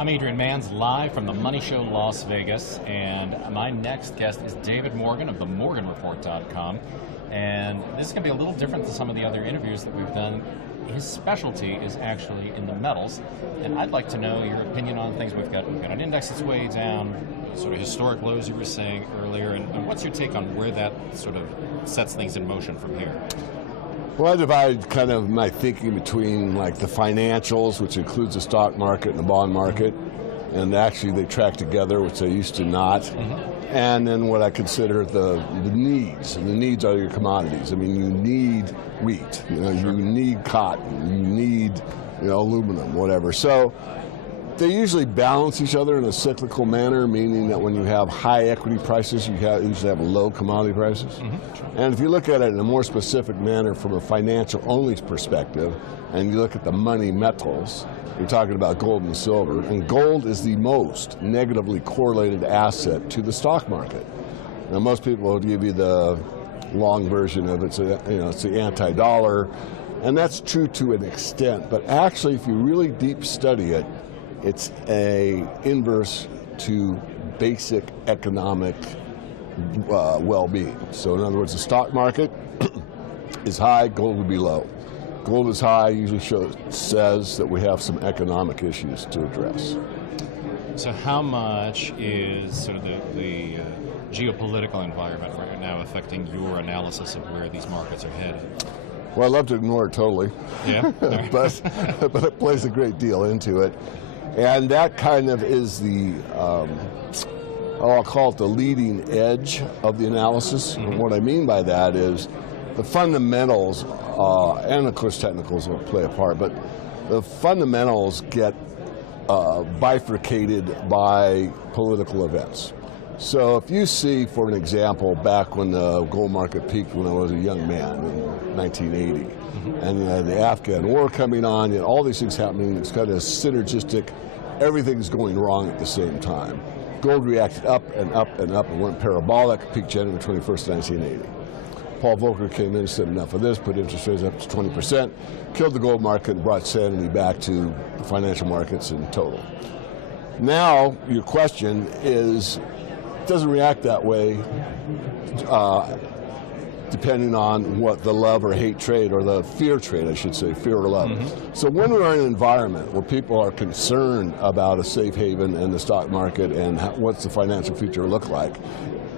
I'm Adrian Manns, live from the Money Show Las Vegas, and my next guest is David Morgan of themorganreport.com, and this is going to be a little different than some of the other interviews that we've done. His specialty is actually in the metals, and I'd like to know your opinion on things. We've got an index that's way down, sort of historic lows you were saying earlier, and what's your take on where that sort of sets things in motion from here? Well, I divide kind of my thinking between like the financials, which includes the stock market and the bond market, and actually they track together, which they used to not. And then what I consider the needs, and the needs are your commodities. I mean, you need wheat, you need cotton, you need aluminum, whatever. So they usually balance each other in a cyclical manner, meaning that when you have high equity prices, you usually have low commodity prices. And if you look at it in a more specific manner from a financial only perspective, and you look at the money metals, you're talking about gold and silver, and gold is the most negatively correlated asset to the stock market. Now, most people will give you the long version of it, it's the anti-dollar, and that's true to an extent, but actually if you really deep study it, it's a inverse to basic economic well-being. So in other words, the stock market is high, gold would be low. Gold is high usually says that we have some economic issues to address. So how much is sort of the geopolitical environment right now affecting your analysis of where these markets are headed? Well, I'd love to ignore it totally. Yeah? but it plays a great deal into it. And that kind of is the, I'll call it the leading edge of the analysis. And what I mean by that is the fundamentals, and of course technicals will play a part, but the fundamentals get bifurcated by political events. So if you see, for an example, back when the gold market peaked when I was a young man in 1980, and you had the Afghan war coming on, all these things happening, it's kind of synergistic, everything's going wrong at the same time. Gold reacted up and up and up and went parabolic, peaked January 21st, 1980. Paul Volcker came in and said enough of this, put interest rates up to 20%, killed the gold market and brought sanity back to the financial markets in total. Now, your question is, it doesn't react that way depending on what the love or hate trade, or the fear trade, I should say, fear or love. So when we're in an environment where people are concerned about a safe haven in the stock market and what's the financial future look like,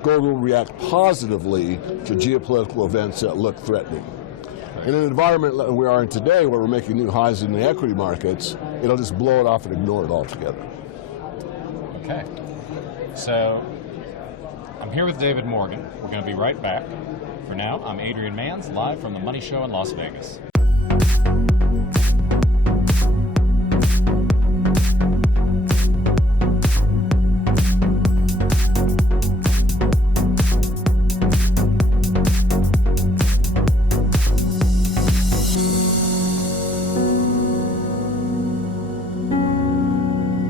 gold will react positively to geopolitical events that look threatening. In an environment like we are in today, where we're making new highs in the equity markets, it'll just blow it off and ignore it altogether. Okay, so I'm here with David Morgan. We're going to be right back. For now, I'm Adrian Manns, live from the Money Show in Las Vegas.